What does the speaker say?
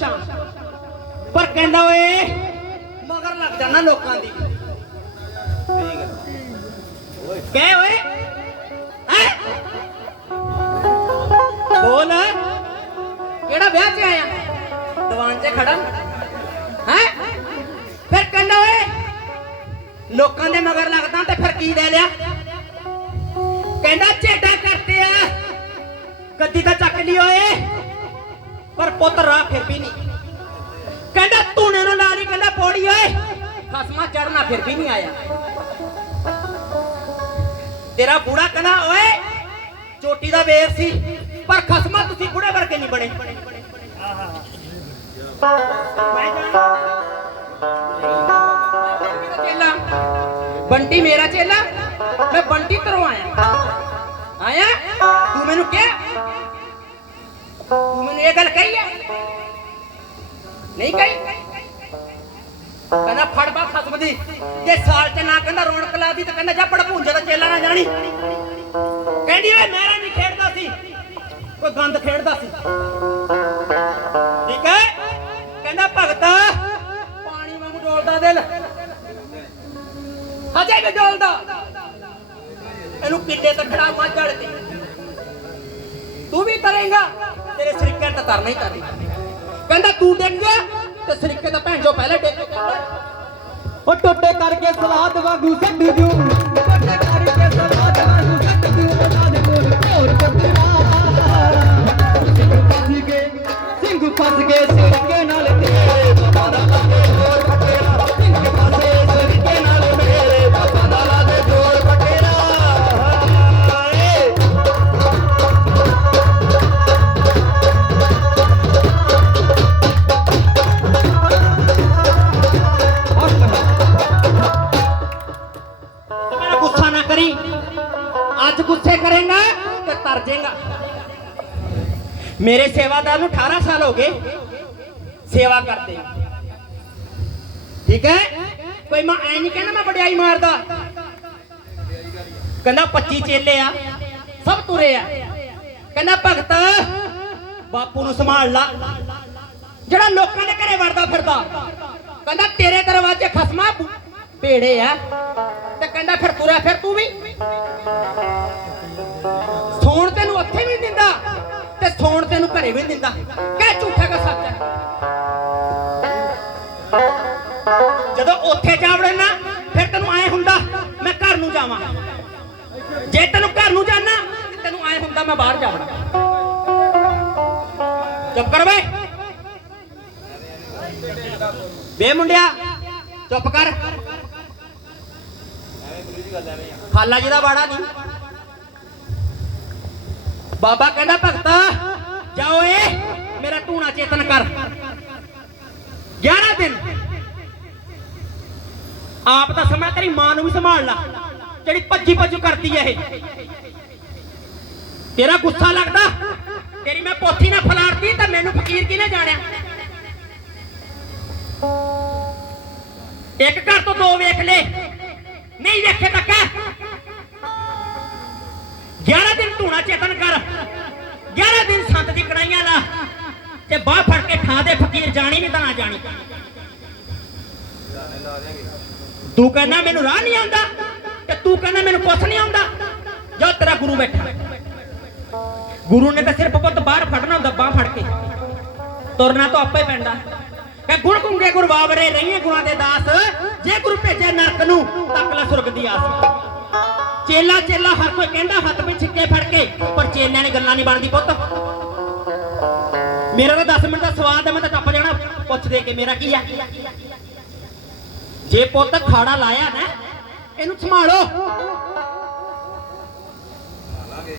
ਖੁਸ਼ ਆ ਪਰ ਕਹਿੰਦਾ ਓਏ, ਮਗਰ ਲੱਗ ਜਾਣਾ ਲੋਕਾਂ ਦੀ। ਕਹਿ ਓਏ ਬੋਲ। ਕਿਹੜਾ ਵਿਆਹ 'ਚ ਆਇਆ? ਦੀਵਾਨ 'ਚ ਖੜਾ। ਹੈ? ਫਿਰ ਕਹਿੰਦਾ ਓਏ, ਲੋਕਾਂ ਦੇ ਮਗਰ ਲੱਗਦਾ ਤੇ ਫਿਰ ਕੀ ਲੈ ਲਿਆ? ਕਹਿੰਦਾ ਝੇਡਾ ਕਰਤੇ ਆ। ਗੱਦੀ ਤਾਂ ਚੱਕ ਲਈ ਓਏ। ਪਰ ਪੁੱਤ ਰਾਹ ਫਿਰ ਵੀ ਨਹੀਂ। ਕਹਿੰਦਾ ਧੂਣੇ ਨੂੰ ਲਾ ਲਈ, ਕਹਿੰਦਾ ਪੌੜੀ ਓਏ। ਖਸਮਾ ਚੜਨਾ ਫਿਰ ਵੀ ਨਹੀਂ ਆਇਆ। ਤੇਰਾ ਬੂੜਾ ਕਹਿੰਦਾ, ਓਏ, ਚੋਟੀ ਦਾ ਵੇਰ ਸੀ, ਪਰ ਖਸਮਾ ਤੁਸੀਂ ਬੁੜੇ ਵਰਗੇ ਨਹੀਂ ਬਣੇ। ਬੰਟੀ ਮੇਰਾ ਚੇਲਾ? ਮੈਂ ਬੰਟੀ ਤਰੋਂ ਆਇਆ। ਆਇਆ? ਤੂੰ ਮੈਨੂੰ ਕਿਹਾ? ਤੂੰ ਮੈਨੂੰ ਇਹ ਗੱਲ ਕਹੀ ਹੈ ਨਹੀਂ ਕਹੀ? ਕਹਿੰਦਾ ਫੜ ਬਾ ਖਸਮ ਦੀ। ਜੇ ਸਾਲ ਚ ਨਾ ਕਹਿੰਦਾ ਰੌਣਕ ਲਾਦੀ ਤਾਂ ਕਹਿੰਦਾ ਜਾ ਪੜ ਭੁੰਜੇ ਦਾ ਚੇਲਾ ਨਾ ਜਾਣੀ। ਕਹਿੰਦੀ ਓਏ ਮੇਰਾ ਨਹੀਂ ਖੇਡਦਾ ਸੀ। ਕੋਈ ਗੰਦ ਖੇਡਦਾ ਸੀ। ਠੀਕ ਹੈ? ਕਹਿੰਦਾ ਭਗਤਾ, ਪਾਣੀ ਵਾਂਗੂ ਡੋਲਦਾ ਦਿਲ। ਹਜੇ ਵੀ ਡੋਲਦਾ। ਇਹਨੂੰ ਕਿੱਡੇ ਤੱਕ ਖੜਾ ਮੱਝ ਜੜ ਤੂੰ ਵੀ ਕਰੇਗਾ। ਤੇਰੇ ਸਰੀਕੇ ਤੇ ਤਰਨਾ ਹੀ ਕਰਨੀ ਕਹਿੰਦਾ, ਤੂੰ ਡੇਗਾ ਤੇ ਸਰੀਕੇ ਦਾ ਭੈਣ ਜੋ ਪਹਿਲੇ ਡੇਗ ਉਹ ਟੋਟੇ ਕਰਕੇ ਸਲਾਦ ਵਾਂਗੂ ਸੱਟ ਜੂ। ਮੇਰਾ ਗੁੱਸਾ ਨਾ ਕਰੀ। ਅੱਜ ਗੁੱਸੇ ਕਰੇਗਾ ਤੇ ਤਰ ਜਾਏਗਾ ਮੇਰੇ ਸੇਵਾਦਾਰ ਨੂੰ 18 ਸਾਲ ਹੋ ਗਏ। ਸੇਵਾ ਕਰਦੇ ਠੀਕ ਹੈ? ਕੋਈ ਮੈਂ ਐ ਨਹੀਂ ਕਹਿੰਦਾ ਵਡਿਆਈ ਮਾਰਦਾ। ਕਹਿੰਦਾ 25 ਚੇਲੇ ਆ, ਸਭ ਤੁਰੇ ਆ। ਕਹਿੰਦਾ ਭਗਤ, ਬਾਪੂ ਨੂੰ ਸੰਭਾਲ ਲਾ। ਜਿਹੜਾ ਲੋਕਾਂ ਦੇ ਘਰੇ ਵੜਦਾ ਫਿਰਦਾ। ਕਹਿੰਦਾ ਤੇਰੇ ਦਰਵਾਜ਼ੇ ਖਸਮਾ ਭੇੜੇ ਆ। ਤੇ ਕਹਿੰਦਾ ਫਿਰ ਤੁਰਿਆ ਫਿਰ ਤੂੰ ਵੀ। ਸੌਣ ਤੈਨੂੰ ਉੱਥੇ ਵੀ ਦਿੰਦਾ ਤੇ ਸੌਣ ਤੈਨੂੰ ਘਰੇ ਵੀ ਦਿੰਦਾ। ਕਹਿ ਝੂਠਾ ਕਾ ਸੱਚ ਹੈ। ਜਦੋਂ ਉੱਥੇ ਜਾਵੜੇ ਨਾ ਫਿਰ ਤੈਨੂੰ ਐ ਹੁੰਦਾ, ਮੈਂ ਘਰ ਨੂੰ ਜਾਵਾਂ। ਜੇ ਤੈਨੂੰ ਘਰ ਨੂੰ ਜਾਣਾ ਤੈਨੂੰ ਐ ਹੁੰਦਾ ਮੈਂ ਬਾਹਰ ਜਾਵੜਾ ਚੁੱਪ ਕਰ ਵੇ ਬੇ ਮੁੰਡਿਆ, ਚੁੱਪ ਕਰ। ਖਾਲਾ ਜੀ ਦਾ ਬਾੜਾ ਨਹੀਂ। ਬਾਬਾ ਕਹਿੰਦਾ, ਭਗਤਾ, ਜਾਓ ਏ, ਮੇਰਾ ਧੂਣਾ ਚੇਤਨ ਕਰ। 11 ਦਿਨ। ਆਪ ਦਾ ਸਮਾਂ ਤੇਰੀ ਮਾਂ ਨੂੰ ਵੀ ਸੰਭਾਲ ਲਾ, ਜਿਹੜੀ ਭੱਜੀ ਭੱਜੂ ਕਰਦੀ ਐ ਇਹ। ਤੇਰਾ ਗੁੱਸਾ ਲੱਗਦਾ, ਤੇਰੀ ਮੈਂ ਪੋਥੀ ਨਾ ਫਲਾਰਤੀ, ਤਾਂ ਮੈਨੂੰ ਫਕੀਰ ਕਿਹਨੇ ਜਾਣਿਆ? ਇੱਕ ਘਰ ਤੋਂ ਦੋ ਵੇਖ ਲੈ। ਨਹੀਂ ਵੇਖੇ ਤਾਂ 11 ਦਿਨ ਧੂਣਾ ਚੇਤਨ ਕਰ। 11 ਦਿਨ ਸੰਤ ਦੀ ਕੜਾਈਆਂ ਲਾ। ਤੇ ਬਾਹ ਫੜ ਕੇ ਠਾਂ ਦੇ ਫਕੀਰ ਜਾਣੀ ਨਹੀਂ ਤਾਂ ਨਾ ਜਾਣੀ। ਤੂੰ ਕਹਿੰਦਾ ਮੈਨੂੰ ਰਾਹ ਨਹੀਂ ਆਉਂਦਾ ਤੇ ਤੂੰ ਕਹਿੰਦਾ ਮੈਨੂੰ ਕੁਛ ਨਹੀਂ ਆਉਂਦਾ। ਜੋ ਤੇਰਾ ਗੁਰੂ ਬੈਠਾ। ਗੁਰੂ ਨੇ ਤਾਂ ਸਿਰਫ ਪੁੱਤ ਬਾਹਰ ਫੜਨਾ ਹੁੰਦਾ, ਬਾਹ ਫੜ ਕੇ। ਤੁਰਨਾ ਤਾਂ ਆਪੇ ਪੈਂਦਾ। ਕਹ ਗੁਣ ਗੁੰਗੇ ਗੁਰ ਬਾਬਰੇ ਰਹੀਏ ਗੁਰਾਂ ਦੇ ਦਾਸ। ਜੇ ਗੁਰੂ ਭੇਜੇ ਨਰਕ ਨੂੰ ਤੱਕ ਸੁਰਗ ਦੀ ਆਸ ਚੇਲਾ ਚੇਲਾ ਹਰ ਕੋਈ ਕਹਿੰਦਾ, ਹੱਥ ਵਿੱਚ ਛਿੱਕੇ ਫੜ ਕੇ, ਪਰ ਚੇਲਿਆਂ ਨੇ ਗੱਲਾਂ ਨਹੀਂ ਬਣਦੀ ਪੁੱਤ। ਮੇਰਾ ਤਾਂ 10 ਮਿੰਟ ਦਾ ਸਵਾਦ ਹੈ ਮੈਂ ਤਾਂ ਟੱਪ ਜਾਣਾ। ਪੁੱਛ ਦੇ ਕੇ ਮੇਰਾ ਕੀ ਆ? ਜੇ ਪੁੱਤ ਖਾੜਾ ਲਾਇਆ ਨਾ, ਇਹਨੂੰ ਸੰਭਾਲੋ।